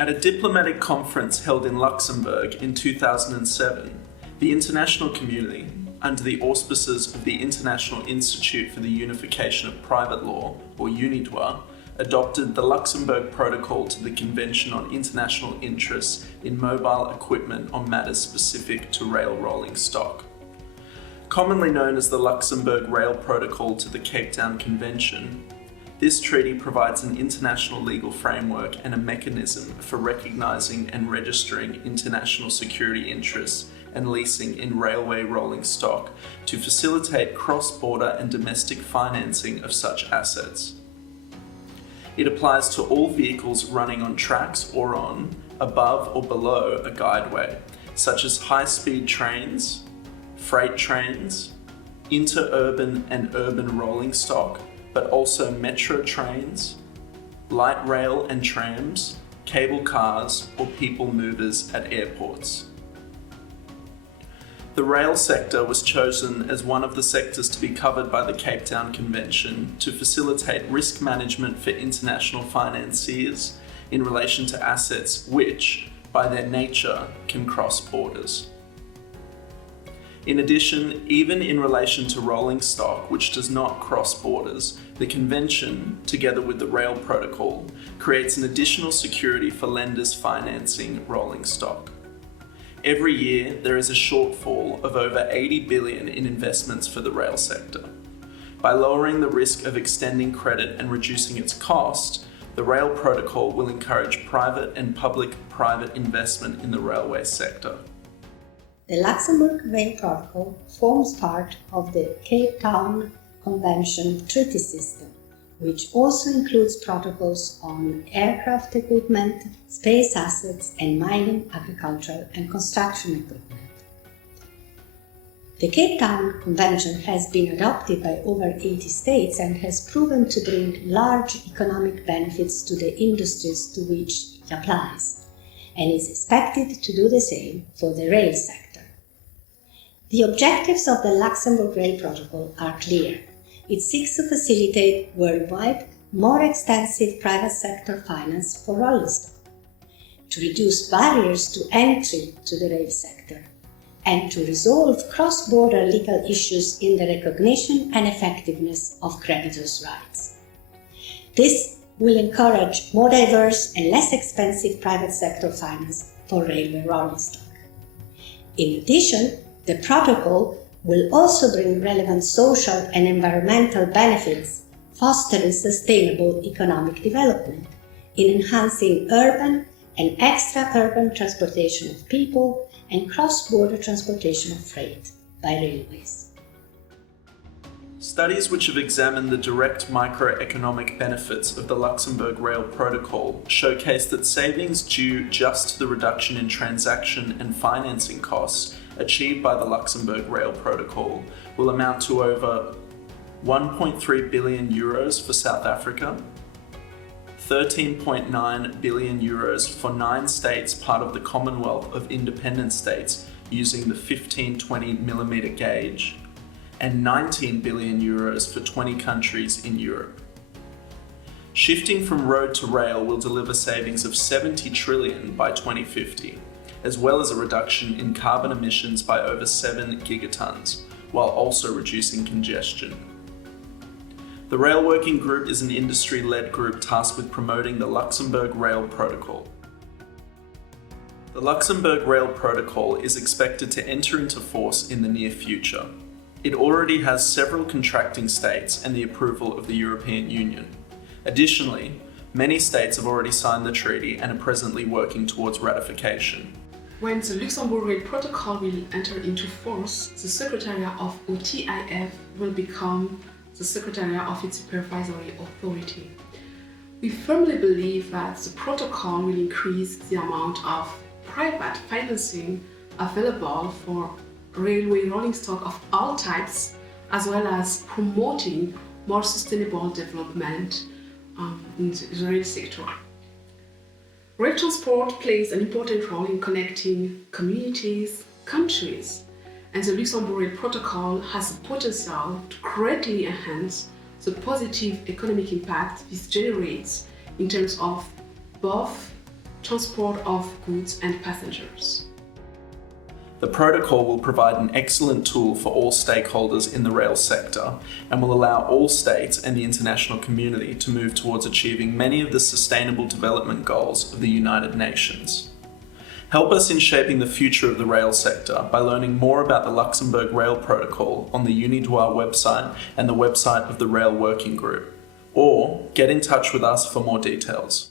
At a diplomatic conference held in Luxembourg in 2007, the international community, under the auspices of the International Institute for the Unification of Private Law, or UNIDROIT, adopted the Luxembourg Protocol to the Convention on International Interests in Mobile Equipment on Matters Specific to Rail Rolling Stock. Commonly known as the Luxembourg Rail Protocol to the Cape Town Convention, this treaty provides an international legal framework and a mechanism for recognizing and registering international security interests and leasing in railway rolling stock to facilitate cross-border and domestic financing of such assets. It applies to all vehicles running on tracks or on, above or below a guideway, such as high-speed trains, freight trains, interurban and urban rolling stock, but also metro trains, light rail and trams, cable cars, or people movers at airports. The rail sector was chosen as one of the sectors to be covered by the Cape Town Convention to facilitate risk management for international financiers in relation to assets which, by their nature, can cross borders. In addition, even in relation to rolling stock, which does not cross borders, the Convention, together with the Rail Protocol, creates an additional security for lenders financing rolling stock. Every year, there is a shortfall of over 80 billion in investments for the rail sector. By lowering the risk of extending credit and reducing its cost, the Rail Protocol will encourage private and public-private investment in the railway sector. The Luxembourg Rail Protocol forms part of the Cape Town Convention treaty system, which also includes protocols on aircraft equipment, space assets, and mining, agricultural, and construction equipment. The Cape Town Convention has been adopted by over 80 states and has proven to bring large economic benefits to the industries to which it applies, and is expected to do the same for the rail sector. The objectives of the Luxembourg Rail Protocol are clear. It seeks to facilitate worldwide more extensive private sector finance for rolling stock, to reduce barriers to entry to the rail sector, and to resolve cross-border legal issues in the recognition and effectiveness of creditors' rights. This will encourage more diverse and less expensive private sector finance for railway rolling stock. In addition, the protocol will also bring relevant social and environmental benefits, fostering sustainable economic development, in enhancing urban and extra-urban transportation of people and cross-border transportation of freight by railways. Studies which have examined the direct microeconomic benefits of the Luxembourg Rail Protocol showcase that savings due just to the reduction in transaction and financing costs achieved by the Luxembourg Rail Protocol will amount to over 1.3 billion euros for South Africa, 13.9 billion euros for 9 states part of the Commonwealth of Independent States using the 15-20mm gauge, and 19 billion euros for 20 countries in Europe. Shifting from road to rail will deliver savings of 70 trillion by 2050, as well as a reduction in carbon emissions by over 7 gigatons, while also reducing congestion. The Rail Working Group is an industry-led group tasked with promoting the Luxembourg Rail Protocol. The Luxembourg Rail Protocol is expected to enter into force in the near future. It already has several contracting states and the approval of the European Union. Additionally, many states have already signed the treaty and are presently working towards ratification. When the Luxembourg Rail Protocol will enter into force, the Secretariat of OTIF will become the Secretariat of its supervisory authority. We firmly believe that the protocol will increase the amount of private financing available for railway rolling stock of all types, as well as promoting more sustainable development in the rail sector. Rail transport plays an important role in connecting communities, countries, and the Luxembourg Rail Protocol has the potential to greatly enhance the positive economic impact this generates in terms of both transport of goods and passengers. The protocol will provide an excellent tool for all stakeholders in the rail sector and will allow all states and the international community to move towards achieving many of the Sustainable Development Goals of the United Nations. Help us in shaping the future of the rail sector by learning more about the Luxembourg Rail Protocol on the Unidroit website and the website of the Rail Working Group, or get in touch with us for more details.